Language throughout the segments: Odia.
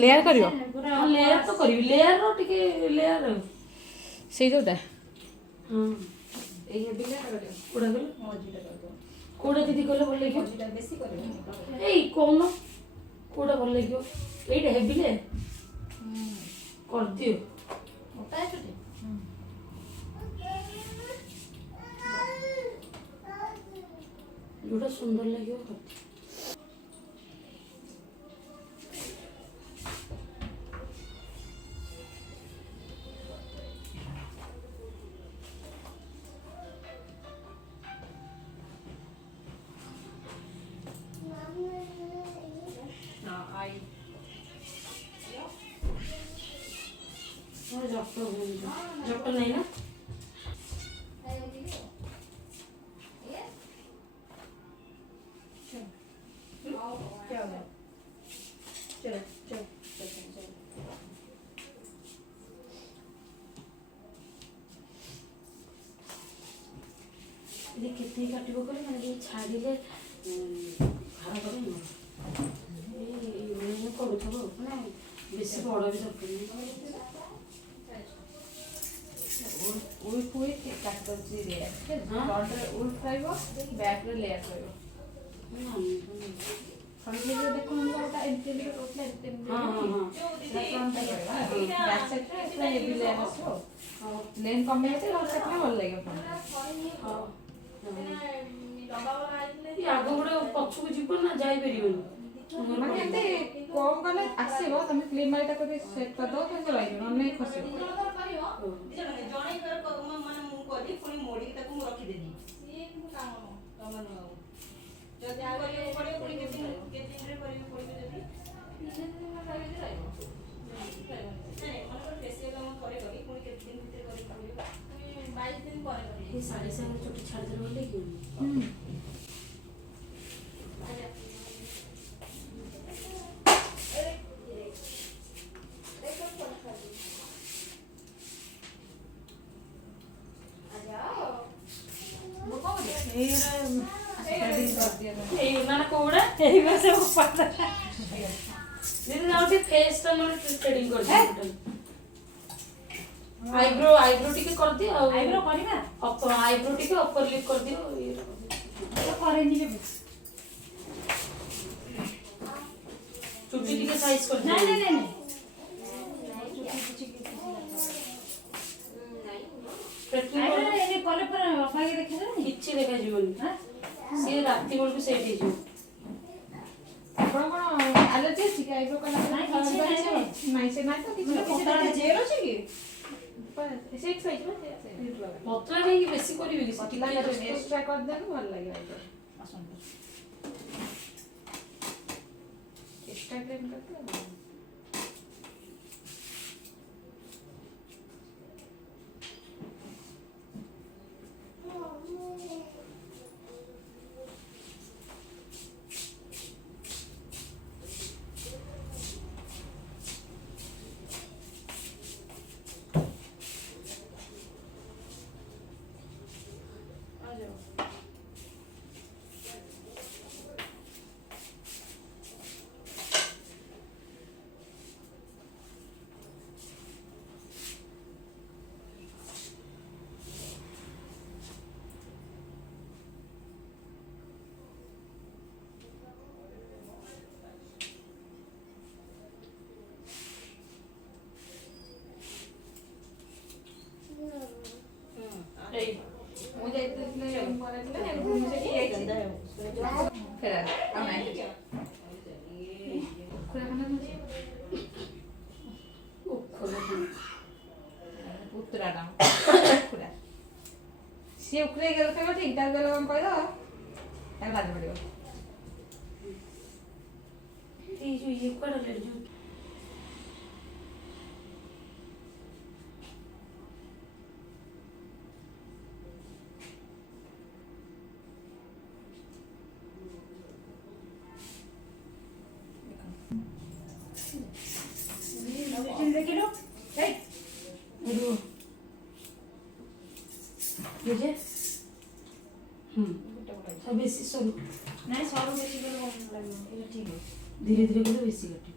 ଲେୟାର କରିବ ଲେୟାର ତ କରିବି ଲେୟାର ଟିକେ ଲେୟାର ସେଇ ଯୋଉଟା ହଁ ଏଇ ହେବି ଲେୟାର କରିବ କୋଉଟା କହିଲ ମଝିଟା କରିବ କୋଉଟା ଦିଦି କହିଲେ ଭଲ ଲାଗିବ ମଝିଟା ବେଶୀ କରିବ ଏଇ କହୁନ କୋଉଟା ଭଲ ଲାଗିବ ଏଇଟା ହେବିଲେ କରିଦିଅ ମୋଟା ଛୋଟି ଯୋଉଟା ସୁନ୍ଦର ଲାଗିବ କରିଦିଅ जप्ट नहीं ना कितनी काटिबो करे माने छाड़िले खारा करे न ए करूथबो माने बेसी बड़ भी दरकार नहीं उल्फ काट करछि लेयर फ्रंट रे उल्फ खाइबो बैक रे लेयर खाइबो फ्रंट रे देखो हम गोटा एंटेल रे रोटला एंटेल हां हां फ्रंट रे बैक साइड रे एटा हेवी लेयर आसो लेन कमे होते रोड साइड में भल लागे फ्रंट हां ये आगो गोटे पछुक जीव ना जाई परिबनी माने एते कम गले आसीबो तुम क्लीन माइटा कर सेट कर दो तो लागियो न नहीं खसे जणे कर माने मु करी पुनी मोड़ी ताको मु रखी देनी ये काम न जदी आ करियो पड़ियो पुनी के दिन रे करियो पड़ियो जदी दिन में खाइबे जे राइबो नहीं मन फेसियल काम करे करी पुनी के दिन भीतर करी पड़ियो 22 दिन करे करी ये साड़ी संग छोटी छाड़ दे बोले क्यों कोड़ा एही से पता दिन ना से फेस त मन थ्रेडिंग कर दे आईब्रो टिके कर दियो आईब्रो करबा अपर आईब्रो टिके अपर लिप कर दियो ये तो करे नी के चुट्टी टिके साइज कर नहीं नहीं नहीं आईब्रो ये करे पर बागे देखि ना किछि देखा जीवन हां से राती बोल के सेट हिजो आपण कोन एलर्जी अछि कि आईब्रो कला नहीं किछि नहीं से ना तो किछि पतला जेल अछि कि पर से एक साइज में पतला नहीं कि बेसी करबी कि पतला एक्स्ट्रा कर देनु भल लागे पसंद एक्स्ट्रा क्लीन करते मु जाइते करे दिले मु से की गंदा है फिर आ नहीं खुला खाना पुत्रा डाम खुला से उखरे गेल खाइबो ठीक ता गेल हम कह दो ता भाज पड़ियो ये जो ये कर ले जो देखिलो ए रुको ये सब बेसी सरू नहीं सरू बेसी कर कम लागो ये ठीक है धीरे धीरे कर बेसी काटी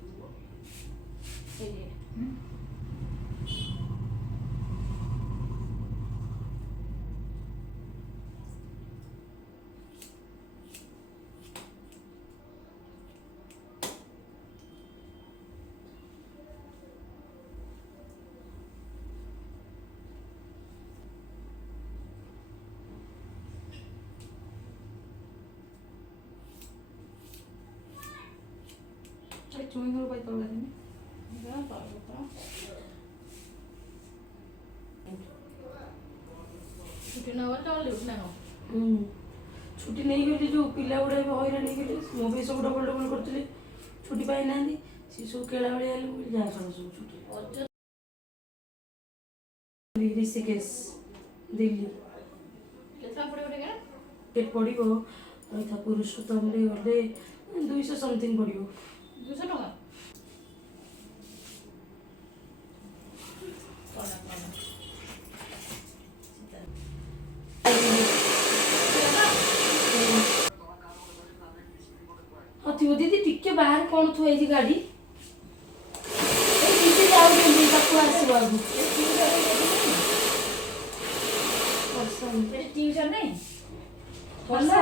ଚୁଇଁ ଘର ପାଇ ତଳ ଦିନେ ଛୁଟି ନ ଗଲେ ତମର ଲିଉଟ ନା କଣ? ଛୁଟି ନେଇଗଲି ଯେଉଁ ପିଲା ଗୁଡ଼ା ଏବେ ହଇରାଣ ହେଇଗଲେ ମୋ ପାଇଁ ସବୁ ଡବଲ ଡବଲ କରୁଥିଲେ ଛୁଟି ପାଇନାହାନ୍ତି ସେ ସବୁ କେଳା ଭଳିଆ ହେଲେ ମୁଁ ଯାହା ସବୁ ଛୁଟି ଋଷିକେଶ ଦିଲ୍ଲୀ କେତେ ପଡ଼ିବ ଟିକେ? ପଡ଼ିବ ରହିଥା ପୁରୁଷୋତ୍ତମରେ ଗଲେ 200 ସମଥିଙ୍ଗ ପଡ଼ିବ। 200 ଟଙ୍କା? ହଁ ଥିବ ଦିଦି ଟିକେ ବାହାରେ କ'ଣ ଥୁଆ ହେଇଛି ଗାଡ଼ି ଦିଦି ଯାଉଛନ୍ତି ତାକୁ ଆସିବ ଆଗକୁ ଟିଉସନ ନାହିଁ? ବର୍ଷା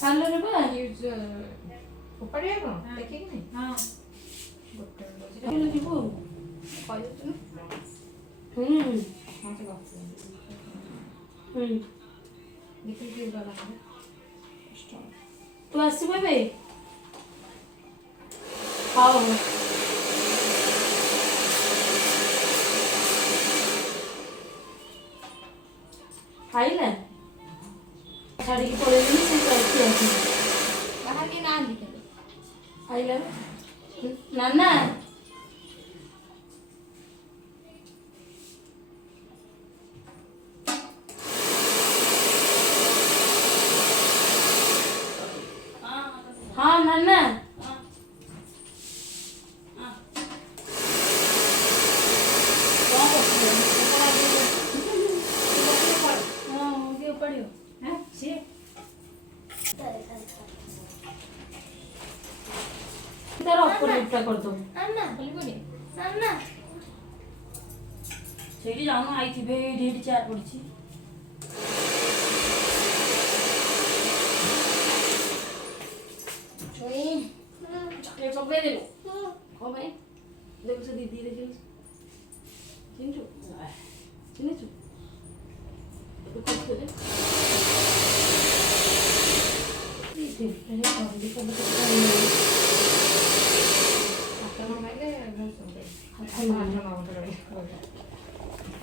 ପାର୍ଲରରେ ବା ଫୋପାଡ଼ିବା କ'ଣ ଦେଖିକି ହଁ କେବେ ଯିବୁ ଆଉ କହିଦେଉଛୁ ନା? ହଁ ସେ ଦେଖିକି ଗଲା ତୁ ଆସିବୁ ଏବେ? ହଉ ଖାଇଲା ଛାଡ଼ିକି ପଳେଇଲେନି ସେ ଚାଲିକି ଆସିବ ବାହାରେ କେହି ନାହାନ୍ତି କିନ୍ତୁ ଖାଇଲା ନା ହଁ ନାନା ତାର ଅପୋଜିଟଟା କରିଦବୁ ସେଇଠି ଯାଉନୁ ଆଇଥିବେ ଏଇଠି ଏଇଠି ଚେୟାର ପଡ଼ିଛି ଚକଲେଟ୍ ସବୁ ଦେଲୁ କ'ଣ ପାଇଁ? ଦେଖୁ ସେ ଦିଦି ଦେଖିଲୁ ଚିହ୍ନିଛୁ ଚିହ୍ନିଛୁ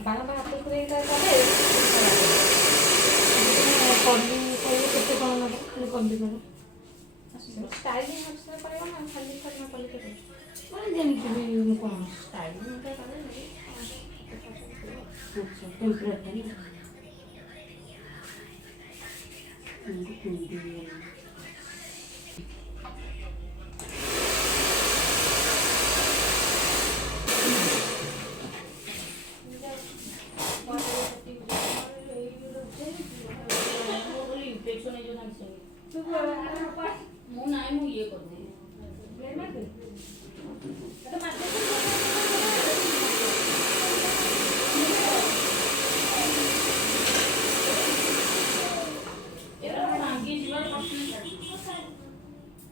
ବାରମ୍ବାର ହାତ ପୁରେଇ କଲେ କେତେ କ'ଣ ନେବ ଖାଲି କମ୍ପ୍ୟୁଟର ଷ୍ଟାଇଲିଂ କରିବ ନା ଖାଲି କଲେ କେତେ ମାନେ ଯେମିତି ବି କ'ଣ ଷ୍ଟାଇଲିଂ କଲେ ମୁଁ ନାହିଁ ମୁଁ ଇଏ କରିଦେବି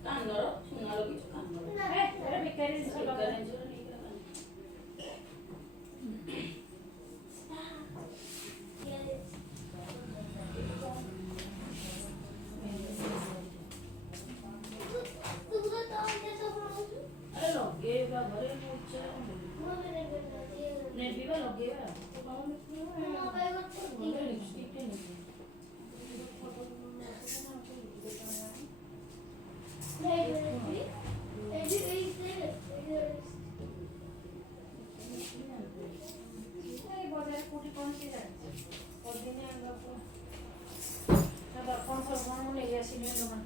କାନର ସୁନା ଲଗେଇଛୁ କାନର ବେକାରୀ ଲଗେଇବା ଘରେ ନେବି ବା ଲଗେଇବା ବଜାର କୋଉଠି ପହଞ୍ଚି ଯାଉଛି ଦର୍ପଣ ନେଇ ଆସିଲି ଜମା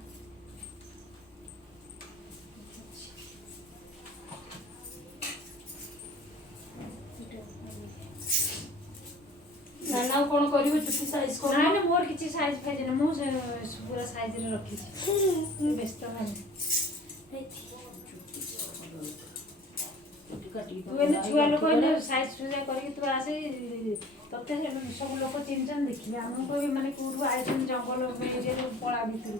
ନା ଆଉ କ'ଣ କରିବ ଚୁଟି ସାଇଜ କର ନାଇଁ ନା ମୋର କିଛି ସାଇଜ ଫାଇଜ ନାହିଁ ମୁଁ ପୁରା ସାଇଜରେ ରଖିଛି ବ୍ୟସ୍ତ ନାହିଁ ତୁ ଏମିତି ଛୁଆ ଲୋକ ଏମିତି ସାଇଜ ସୁଜା କରିକି ତୁ ଆସେ ତତେ ସବୁ ଲୋକ ଚିହ୍ନିଛନ୍ତି ଦେଖିବେ ଆମକୁ କହିବେ ମାନେ କୋଉଠୁ ଆଇଛନ୍ତି ଜଙ୍ଗଲ ଏରିଆରୁ ପଳା ଭିତରୁ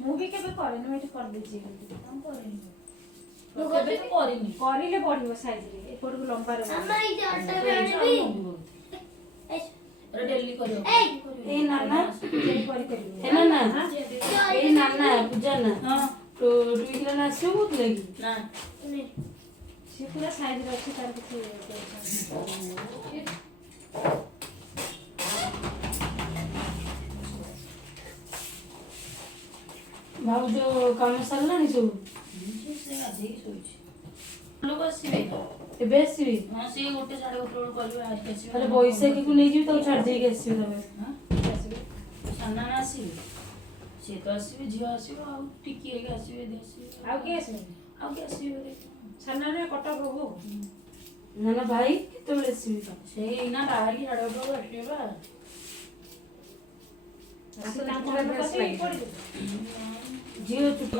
ମୁଁ ବି କେବେ କରେନି ମୁଁ ଏଠି କରିଦେଇଛି କରିଲେ ବଢିବ ସାଇଜରେ ଏପଟକୁ ଲମ୍ବାରେ ଡେଲି କରିବ ଏଇ ନାନା କରିପାରିବି ଏ ନାନା ଏଇ ନାନା ପୂଜା ନା ଟୁଇକିଲା ନା ଆସିବ କହୁଥିଲେ କି ନା ସେ ପୁରା ସାଇଜରେ ଅଛି ତାର କିଛି ଭାଉଜ କାମ ସାରିଲାଣି ସବୁ ସେ ଗାଧେଇକି ଶୋଇଛି ଲୋକ ଆସିବେ ଏବେ ଆସିବି ହଁ ସିଏ 1 ସାଢ଼େ 1 ବେଳକୁ କରିବେ ଆଜି ଆସିବେ ତାହେଲେ ବୈଶାଖୀକୁ ନେଇଯିବି ତାକୁ ଛାଡ଼ି ଦେଇକି ଆସିବି ତମେ ଆସିବେ ସାନ ଆସିବେ ସିଏ ତ ଆସିବେ ଝିଅ ଆସିବ ଆଉ ଟିକି ହେଇକି ଆସିବେ ଆସିବେ ଆଉ କିଏ ଆସିବେ ଆଉ କିଏ ଆସିବେ ସାନ କଟକ ହବ ନାନା ଭାଇ କେତେବେଳେ ଆସିବି ସେଇ ଏଇନା ବାହାରିକି 1:30 ବେଳକୁ ଆସିବେ ବା ଝିଅ ଚୁଟି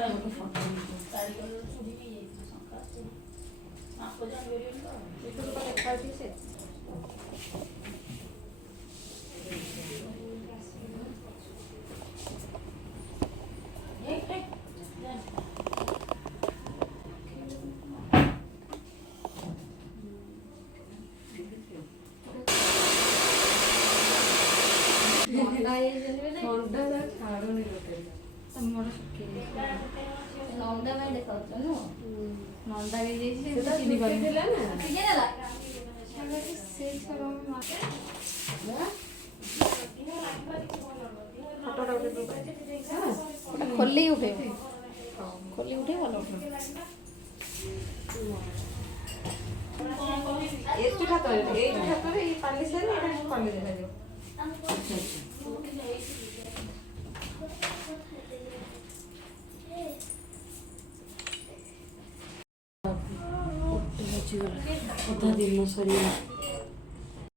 ଥଣ୍ଡା ଛାଡୁନି ନନ୍ଦା ପାଇଁ ଦେଖାଉଛ ନୁହଁ ନନ୍ଦା ବି ଦେଇଛି ଚିନି ଥିଲା ନା ଖୋଲି ଉଠେଇବ ଖୋଲି ଉଠେଇ ଭଲ ଉଠେଇବ ଏଇଠି ହାତରେ ଏଇ ପାଲି ସାରି ଏଇଟା କଲି ଦେଖାଯିବ ଅଧା ଦିନ ସରିଗଲା